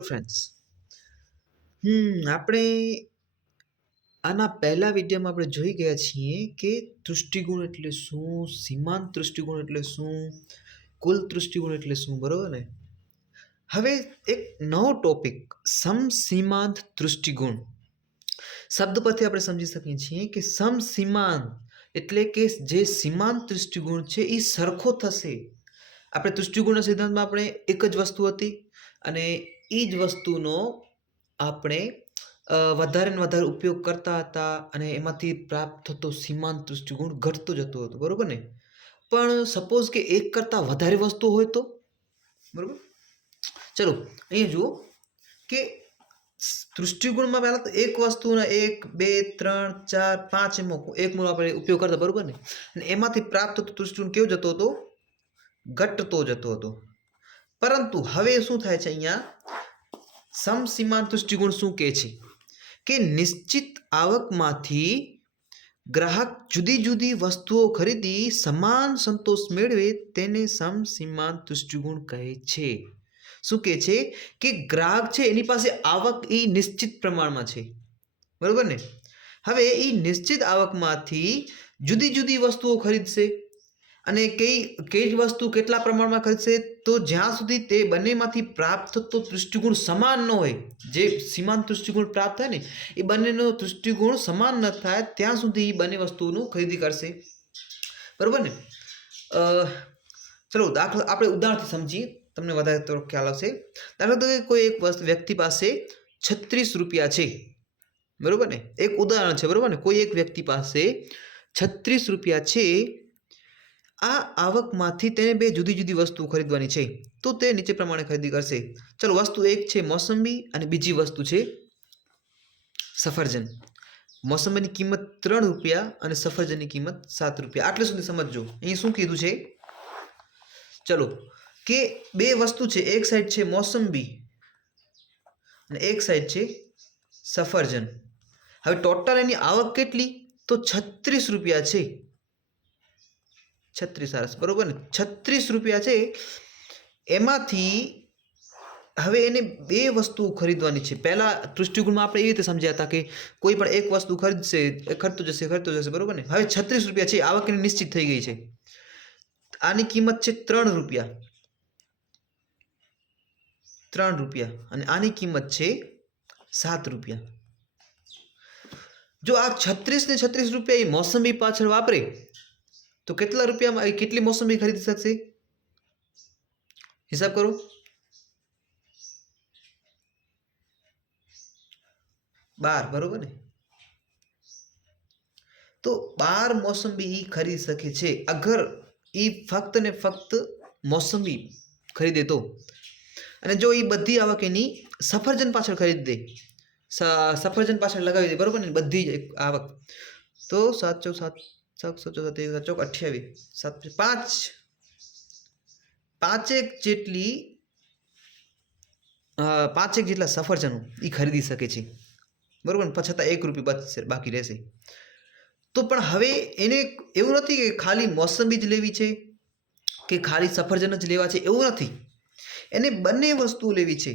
Friends હમ, આપણે આના પહેલા વિડીયોમાં આપણે જોઈ ગયા છીએ કે દૃષ્ટિકોણ એટલે શું, સીમાંત દૃષ્ટિકોણ એટલે શું, કુલ દૃષ્ટિકોણ એટલે શું, બરાબર ને? હવે એક નવો ટોપિક સમસીમાંત દૃષ્ટિકોણ. શબ્દ પરથી આપણે સમજી શકીએ છીએ કે સમસીમાંત એટલે કે જે સીમાંત દૃષ્ટિકોણ છે એ સરખો થશે. આપણે દૃષ્ટિકોણના સિદ્ધાંતમાં આપણે એક જ વસ્તુ હતી અને એ જ વસ્તુનો આપણે વધારે ને વધારે ઉપયોગ કરતા હતા અને એમાંથી પ્રાપ્ત થતો સીમાંત દૃષ્ટિકોણ ઘટતો જતો હતો, બરાબર ને? પણ સપોઝ કે એક કરતાં વધારે વસ્તુ હોય તો? બરાબર? ચલો, અહીંયા જુઓ કે દૃષ્ટિકોણમાં પહેલાં તો એક વસ્તુના એક, બે, ત્રણ, ચાર, પાંચ એમ એક મૂળ આપણે ઉપયોગ કરતા, બરાબર ને? અને એમાંથી પ્રાપ્ત થતો દૃષ્ટિકોણ કેવો જતો હતો? ઘટતો જતો હતો. પરંતુ હવે શું થાય છે અહીંયા? સમસીમાંત દૃષ્ટિકોણ શું કહે છે? કે નિશ્ચિત આવકમાંથી ગ્રાહક જુદી જુદી વસ્તુઓ ખરીદી સમાન સંતોષ મેળવે તેને સમસીમાંત દૃષ્ટિકોણ કહે છે. શું કહે છે? કે ગ્રાહક છે એની પાસે આવક એ નિશ્ચિત પ્રમાણમાં છે. બરાબર ને? હવે એ નિશ્ચિત આવકમાંથી જુદી જુદી વસ્તુઓ ખરીદશે. અને કઈ કઈ વસ્તુ કેટલા પ્રમાણમાં ખરીદશે તો જ્યાં સુધી તે બંનેમાંથી પ્રાપ્ત થતો દૃષ્ટિકોણ સમાન ન હોય, જે સીમાંત દૃષ્ટિકોણ પ્રાપ્ત થાય ને, એ બંનેનો દૃષ્ટિકોણ સમાન ન થાય, ત્યાં સુધી એ બંને વસ્તુનું ખરીદી કરશે. બરાબર ને? ચલો, દાખલો, આપણે ઉદાહરણથી સમજીએ, તમને વધારે થોડો ખ્યાલ આવશે. દાખલા તરીકે કોઈ એક વ્યક્તિ પાસે છત્રીસ રૂપિયા છે. બરાબર ને? એક ઉદાહરણ છે, બરાબર ને? કોઈ એક વ્યક્તિ પાસે છત્રીસ રૂપિયા છે આ આવકમાંથી તેને બે જુદી જુદી વસ્તુ ખરીદવાની છે. તો તે નીચે પ્રમાણે ખરીદી કરશે. ચલો, વસ્તુ એક છે મોસંબી અને બીજી વસ્તુ છે સફરજન. મોસંબીની કિંમત ત્રણ રૂપિયા અને સફરજનની કિંમત સાત રૂપિયા. આટલે સુધી સમજજો. અહીં શું કીધું છે? ચલો, કે બે વસ્તુ છે. એક સાઈડ છે મોસંબી અને એક સાઈડ છે સફરજન. હવે ટોટલ એની આવક કેટલી? તો છત્રીસ રૂપિયા છે. છત્રીસ આરસ, બરોબર ને? છત્રીસ રૂપિયા છે. એમાંથી હવે એને બે વસ્તુ ખરીદવાની છે. પહેલાં દૃષ્ટિકોણમાં આપણે એવી રીતે સમજ્યા હતા કે કોઈ પણ એક વસ્તુ ખરીદશે ખરીદતો જશે ખરીદતો જશે, બરાબર ને? હવે છત્રીસ રૂપિયા છે આવકની નિશ્ચિત થઈ ગઈ છે. આની કિંમત છે ત્રણ રૂપિયા. ત્રણ રૂપિયા. અને આની કિંમત છે સાત રૂપિયા. જો આ છત્રીસ ને છત્રીસ રૂપિયા એ મોસંબી પાછળ વાપરે તો કેટલા રૂપિયામાં એ કેટલી મોસંબી ખરીદી શકશે? હિસાબ કરો. બાર, બરોબર ને? તો બાર મોસંબી ઈ ખરીદી શકે છે. અગર ઈ ફક્ત ને ફક્ત મોસંબી ખરીદે તો. અને જો એ બધી આવક એની સફરજન પાછળ ખરીદી દે. સફરજન પાછળ લગાવી દે, બરોબર ને? બધી જ આવક. તો સાત ચૌ સાત સાતસો એક ચોક અઠ્યાવીસ. સાત પાંચ. પાંચેક જેટલી પાંચેક જેટલા સફરજનો એ ખરીદી શકે છે. બરાબર ને? છતાં એક રૂપિયા બચશે બાકી રહેશે. તો પણ હવે એને એવું નથી કે ખાલી મોસંબી જ લેવી છે, કે ખાલી સફરજન જ લેવા છે, એવું નથી. એને બંને વસ્તુ લેવી છે.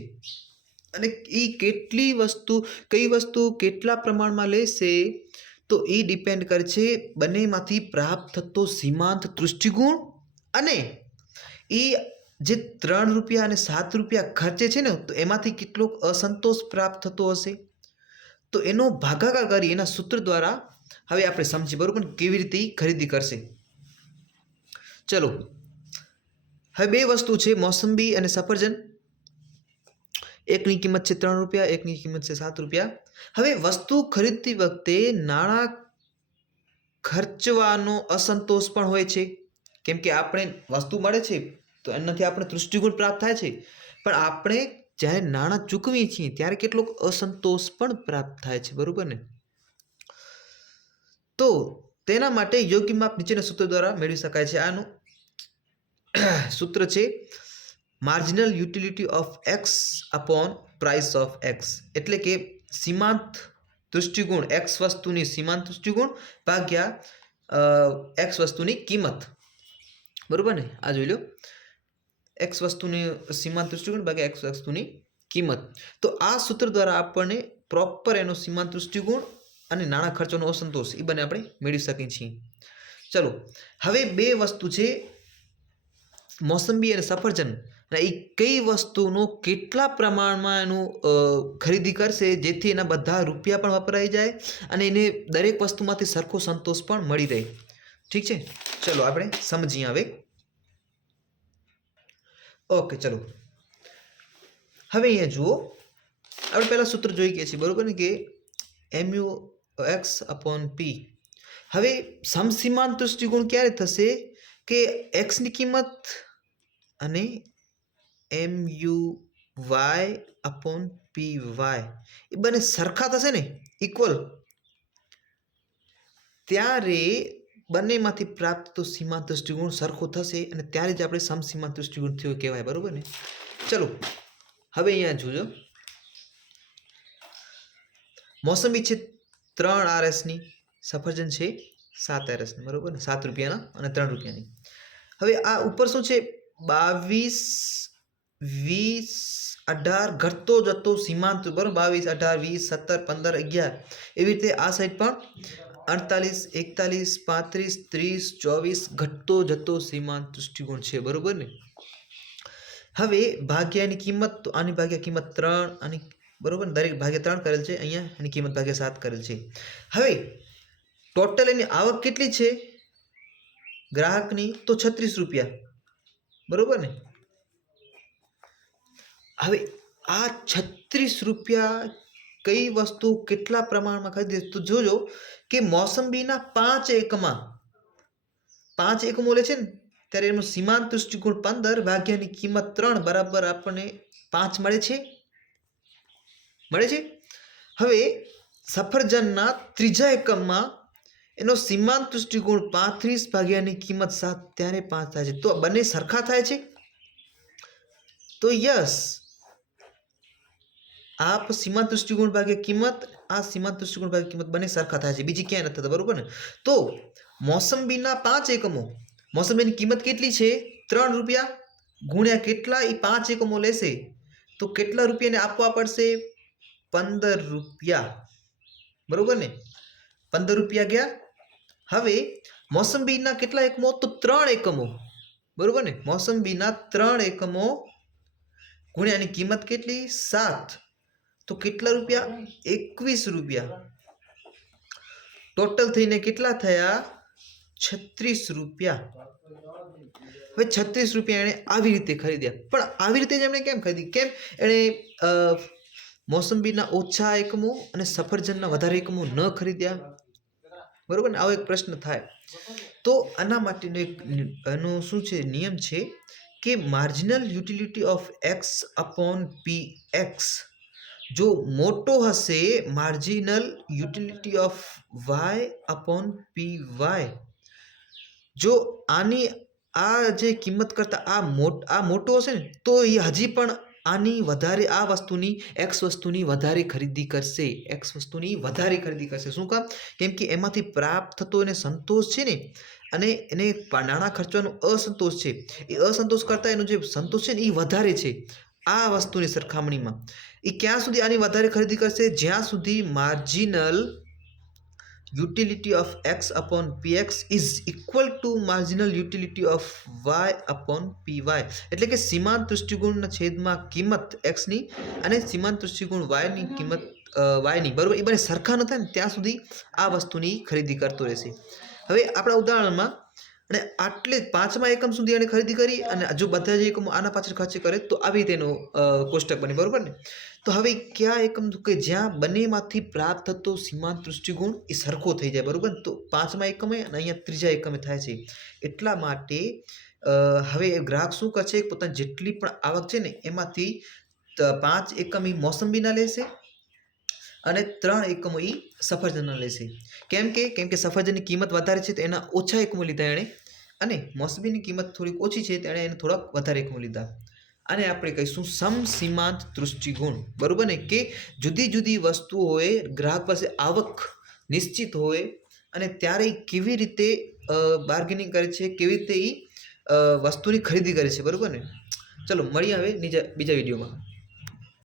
અને એ કેટલી વસ્તુ, કઈ વસ્તુ કેટલા પ્રમાણમાં લેશે? તો એ ડિપેન્ડ કરે છે બંનેમાંથી પ્રાપ્ત થતો સીમાંત દૃષ્ટિકોણ અને એ જે ત્રણ રૂપિયા અને સાત રૂપિયા ખર્ચે છે ને, તો એમાંથી કેટલોક અસંતોષ પ્રાપ્ત થતો હશે. તો એનો ભાગાકાર કરી એના સૂત્ર દ્વારા હવે આપણે સમજી બરોબર? કેવી રીતે ખરીદી કરશે? ચલો. હવે બે વસ્તુ છે, મોસંબી અને સફરજન. એકની કિંમત છે ત્રણ રૂપિયા, એકની કિંમત છે સાત રૂપિયા. હવે વસ્તુ ખરીદતી વખતે નાણાં ખર્ચવાનો અસંતોષ પણ હોય છે. કેમ કે આપણે વસ્તુ મળે છે તો એનાથી આપણે દૃષ્ટિકોણ પ્રાપ્ત થાય છે. પણ આપણે જ્યારે નાણાં ચૂકવીએ છીએ ત્યારે કેટલોક અસંતોષ પણ પ્રાપ્ત થાય છે, બરાબર ને? તો તેના માટે યોગ્ય માપ નીચેના સૂત્ર દ્વારા મેળવી શકાય છે. આનું સૂત્ર છે marginal utility of X upon price of X એટલે કે સીમાંત દૃષ્ટિકોણ એક્સ વસ્તુની સીમાંત દૃષ્ટિકોણ ભાગ્યા એક્સ વસ્તુની કિંમત. બરાબર ને? આ જોઈ લો. એક્સ વસ્તુની સીમાંત દૃષ્ટિકોણ ભાગ્યા એક્સ વસ્તુની કિંમત. તો આ સૂત્ર દ્વારા આપણને પ્રોપર એનો સીમાંત દૃષ્ટિકોણ અને નાણાં ખર્ચોનો અસંતોષ એ બંને આપણે મેળવી શકીએ છીએ. ચલો, હવે બે વસ્તુ છે મોસંબી અને સફરજન. એ કઈ વસ્તુનો કેટલા પ્રમાણમાં એનું ખરીદી કરશે, જેથી એના બધા રૂપિયા પણ વપરાઈ જાય અને એને દરેક વસ્તુમાંથી સરખો સંતોષ પણ મળી રહે. ઠીક છે? ચલો, આપણે સમજીએ હવે. ઓકે, ચલો. હવે અહીંયા જુઓ. આપણે પહેલાં સૂત્ર જોઈ ગયા છીએ, બરોબર ને, કે એમયુ એક્સ અપોન પી હવે સમસીમાંત દૃષ્ટિકોણ ક્યારે થશે? કે એક્સની કિંમત અને M U Y upon P Y એ બંને સરખા થશે ને? ઇક્વલ ત્યારે બંનેમાંથી પ્રાપ્ત તો સીમાંત દૃષ્ટિકોણ સરખો થશે અને ત્યારે જ આપણે સમસીમાંત દૃષ્ટિકોણ થયો કહેવાય, બરોબર ને? ચલો, હવે અહીંયા જોજો. મોસંબી છે ત્રણ આરએસની, સફરજન છે સાત આરએસની, બરાબર ને? સાત રૂપિયાના અને ત્રણ રૂપિયાની. હવે આ ઉપર શું છે? બાવીસ વીસ અઢાર ઘટતો જતો સીમાંત બરાબર બાવીસ અઢાર વીસ સત્તર પંદર અગિયાર. એવી રીતે આ સાઈડ પણ અડતાલીસ, એકતાલીસ, પાંત્રીસ, ત્રીસ, ચોવીસ ઘટતો જતો સીમાંત દૃષ્ટિકોણ છે. બરોબર ને? હવે ભાગ્યાની કિંમત, તો આની ભાગ્યા કિંમત ત્રણ અને બરાબર દરેક ભાગ્યા ત્રણ કરેલ છે અહીંયા એની કિંમત ભાગ્યા સાત કરેલ છે. હવે ટોટલ એની આવક કેટલી છે? ગ્રાહકની તો છત્રીસ રૂપિયા. બરાબર ને? હવે આ છત્રીસ રૂપિયા કઈ વસ્તુ કેટલા પ્રમાણમાં ખરીદી તો જોજો કે મોસંબીના પાંચ એકમાં, પાંચ એકમો લે છે ને, ત્યારે એનું સીમાંત દૃષ્ટિકોણ પંદર ભાગ્યાની કિંમત ત્રણ બરાબર આપણને પાંચ મળે છે. મળે છે? હવે સફરજનના ત્રીજા એકમમાં એનો સીમાંત દૃષ્ટિકોણ પાંત્રીસ ભાગ્યાની કિંમત સાત, ત્યારે પાંચ થાય છે. તો બંને સરખા થાય છે? તો યસ. આ સીમા દૃષ્ટિકોણ ભાગ્યા કિંમત, આ સીમા દૃષ્ટિકોણ ભાગ્યા કિંમત બંને સરખા થાય છે. બીજી ક્યાંય નથી થતા, બરોબર ને? તો મોસંબીના પાંચ એકમો, મોસંબીની કિંમત કેટલી છે? ત્રણ રૂપિયા ગુણ્યા કેટલા? એ પાંચ એકમો લેશે. તો કેટલા રૂપિયાને આપવા પડશે? પંદર રૂપિયા. બરાબર ને? પંદર રૂપિયા ગયા. હવે મોસંબીના કેટલા એકમો? તો ત્રણ એકમો. બરાબર ને? મોસંબીના ત્રણ એકમો ગુણ્યાની કિંમત કેટલી? સાત. તો કેટલા રૂપિયા? એકવીસ રૂપિયા. ટોટલ થઈને કેટલા થયા? છત્રીસ રૂપિયા. હવે છત્રીસ રૂપિયા એણે આવી રીતે ખરીદ્યા. પણ આવી રીતે જ એમણે કેમ ખરીદી? કેમ? એણે મોસંબીના ઓછા એકમો અને સફરજનના વધારે એકમો ન ખરીદ્યા. બરોબર ને? આવો એક પ્રશ્ન થાય. તો આના માટેનો એક એનો શું છે? નિયમ છે કે marginal utility of X upon P X જો મોટો હશે marginal utility of Y upon P Y જો આની આ જે કિંમત કરતાં આ મોટ, આ મોટો હશે ને, તો એ હજી પણ આની વધારે, આ વસ્તુની એક્સ વસ્તુની વધારે ખરીદી કરશે. એક્સ વસ્તુની વધારે ખરીદી કરશે. શું કામ? કેમ કે એમાંથી પ્રાપ્ત થતો એને સંતોષ છે ને, અને એને નાણાં ખર્ચવાનો અસંતોષ છે. એ અસંતોષ કરતાં એનો જે સંતોષ છે ને, એ વધારે છે. આ વસ્તુની સરખામણીમાં. એ ક્યાં સુધી આની વધારે ખરીદી કરશે? જ્યાં સુધી marginal utility of X upon P X is equal to marginal utility of Y upon P Y એટલે કે સીમાંત દૃષ્ટિકોણના છેદમાં કિંમત એક્સની અને સીમાંત દૃષ્ટિકોણ વાયની કિંમત વાયની બરાબર? એ બંને સરખા ન થાય ને ત્યાં સુધી આ વસ્તુની ખરીદી કરતો રહેશે. હવે આપણા ઉદાહરણમાં, અને આટલે પાંચમા એકમ સુધી એણે ખરીદી કરી અને જો બધા જ એકમો આના પાછળ ખર્ચ કરે તો આવી રીતે એનો કોષ્ટક બને. બરાબર ને? તો હવે કયા એકમ કે જ્યાં બંનેમાંથી પ્રાપ્ત થતો સીમાંત દૃષ્ટિકોણ એ સરખો થઈ જાય, બરાબર? તો પાંચમા એકમે અને અહીંયા ત્રીજા એકમે થાય છે. એટલા માટે હવે ગ્રાહક શું કરશે પોતાની જેટલી પણ આવક છે ને, એમાંથી પાંચ એકમ એ મોસંબીના લેશે અને ત્રણ એકમો એ સફરજનના લેશે. કેમ કે કેમ કે સફરજનની કિંમત વધારે છે તો એના ઓછા એકમો લીધા એણે અને મોસંબીની કિંમત થોડીક ઓછી છે તેણે એને થોડાક વધારે એકમો લીધા. આને આપણે કહીશું સમસીમાંત દૃષ્ટિકોણ બરાબર ને? કે જુદી જુદી વસ્તુઓ હોય ગ્રાહક પાસે આવક નિશ્ચિત હોય અને ત્યારે કેવી રીતે બાર્ગેનિંગ કરે છે, કેવી રીતે એ વસ્તુની ખરીદી કરે છે. બરાબર ને? ચલો, મળીએ હવે બીજા બીજા વિડીયોમાં.